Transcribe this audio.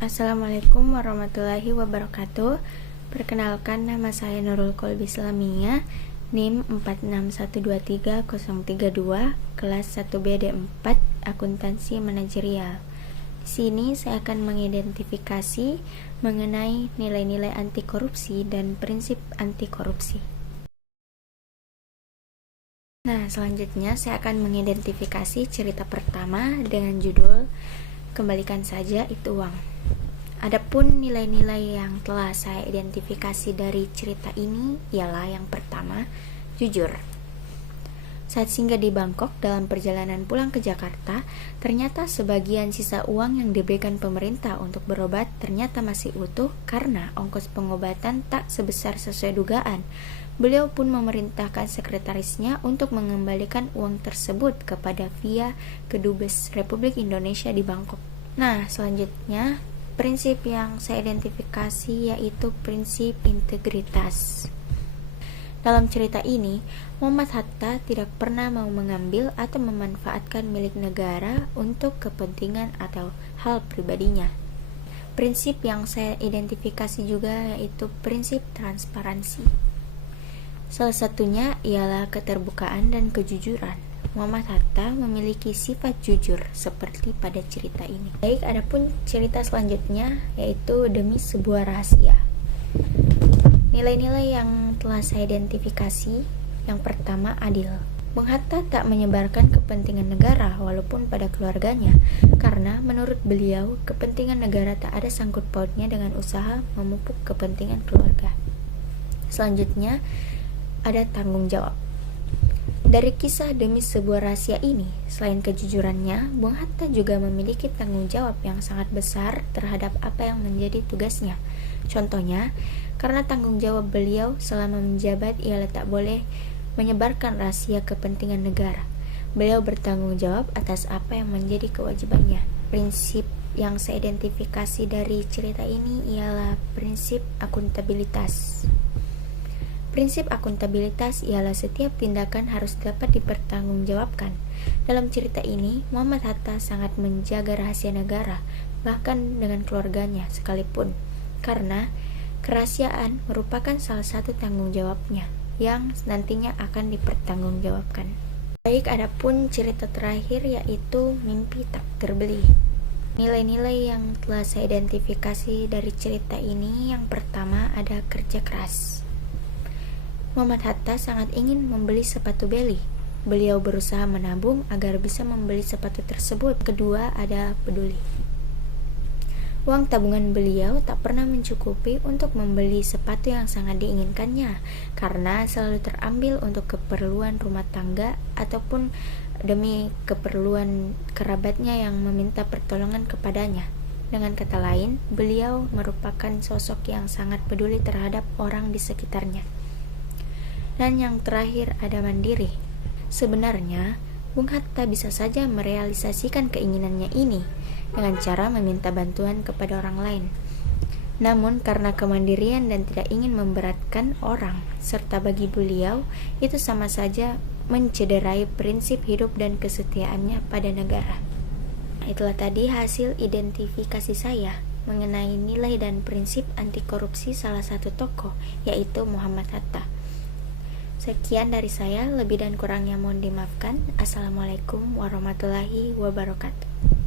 Assalamualaikum warahmatullahi wabarakatuh. Perkenalkan, nama saya Nurul Kolbi Islamiyah, NIM 46123032, kelas 1BD4, Akuntansi Manajerial. Di sini saya akan mengidentifikasi mengenai nilai-nilai anti korupsi dan prinsip anti korupsi. Nah, selanjutnya saya akan mengidentifikasi cerita pertama dengan judul "Kembalikan saja itu uang". Adapun nilai-nilai yang telah saya identifikasi dari cerita ini ialah yang pertama, jujur. Saat singgah di Bangkok dalam perjalanan pulang ke Jakarta, ternyata sebagian sisa uang yang diberikan pemerintah untuk berobat ternyata masih utuh karena ongkos pengobatan tak sebesar sesuai dugaan. Beliau pun memerintahkan sekretarisnya untuk mengembalikan uang tersebut kepada via Kedubes Republik Indonesia di Bangkok. Nah, selanjutnya prinsip yang saya identifikasi yaitu prinsip integritas. Dalam cerita ini, Muhammad Hatta tidak pernah mau mengambil atau memanfaatkan milik negara untuk kepentingan atau hal pribadinya. Prinsip yang saya identifikasi juga yaitu prinsip transparansi. Salah satunya ialah keterbukaan dan kejujuran. Muhammad Hatta memiliki sifat jujur seperti pada cerita ini. Baik, adapun cerita selanjutnya yaitu demi sebuah rahasia. Nilai-nilai yang telah saya identifikasi, yang pertama, adil. Bung Hatta tak menyebarkan kepentingan negara walaupun pada keluarganya, karena menurut beliau kepentingan negara tak ada sangkut pautnya dengan usaha memupuk kepentingan keluarga. Selanjutnya ada tanggung jawab. Dari kisah demi sebuah rahasia ini, selain kejujurannya, Bung Hatta juga memiliki tanggung jawab yang sangat besar terhadap apa yang menjadi tugasnya. Contohnya, karena tanggung jawab beliau selama menjabat ialah tak boleh menyebarkan rahasia kepentingan negara. Beliau bertanggung jawab atas apa yang menjadi kewajibannya. Prinsip yang saya identifikasi dari cerita ini ialah prinsip akuntabilitas. Prinsip akuntabilitas ialah setiap tindakan harus dapat dipertanggungjawabkan. Dalam cerita ini, Muhammad Hatta sangat menjaga rahasia negara, bahkan dengan keluarganya sekalipun, karena kerahasiaan merupakan salah satu tanggung jawabnya yang nantinya akan dipertanggungjawabkan. Baik, adapun cerita terakhir yaitu mimpi tak terbeli. Nilai-nilai yang telah saya identifikasi dari cerita ini, yang pertama ada kerja keras. Muhammad Hatta sangat ingin membeli sepatu Beli. Beliau berusaha menabung agar bisa membeli sepatu tersebut. Kedua, ada peduli. Uang tabungan beliau tak pernah mencukupi untuk membeli sepatu yang sangat diinginkannya, karena selalu terambil untuk keperluan rumah tangga ataupun demi keperluan kerabatnya yang meminta pertolongan kepadanya. Dengan kata lain, beliau merupakan sosok yang sangat peduli terhadap orang di sekitarnya. Dan yang terakhir ada mandiri. Sebenarnya, Bung Hatta bisa saja merealisasikan keinginannya ini dengan cara meminta bantuan kepada orang lain. Namun karena kemandirian dan tidak ingin memberatkan orang, serta bagi beliau itu sama saja mencederai prinsip hidup dan kesetiaannya pada negara. Itulah tadi hasil identifikasi saya mengenai nilai dan prinsip anti korupsi salah satu tokoh, yaitu Muhammad Hatta. Sekian dari saya, lebih dan kurangnya mohon dimaafkan. Assalamualaikum warahmatullahi wabarakatuh.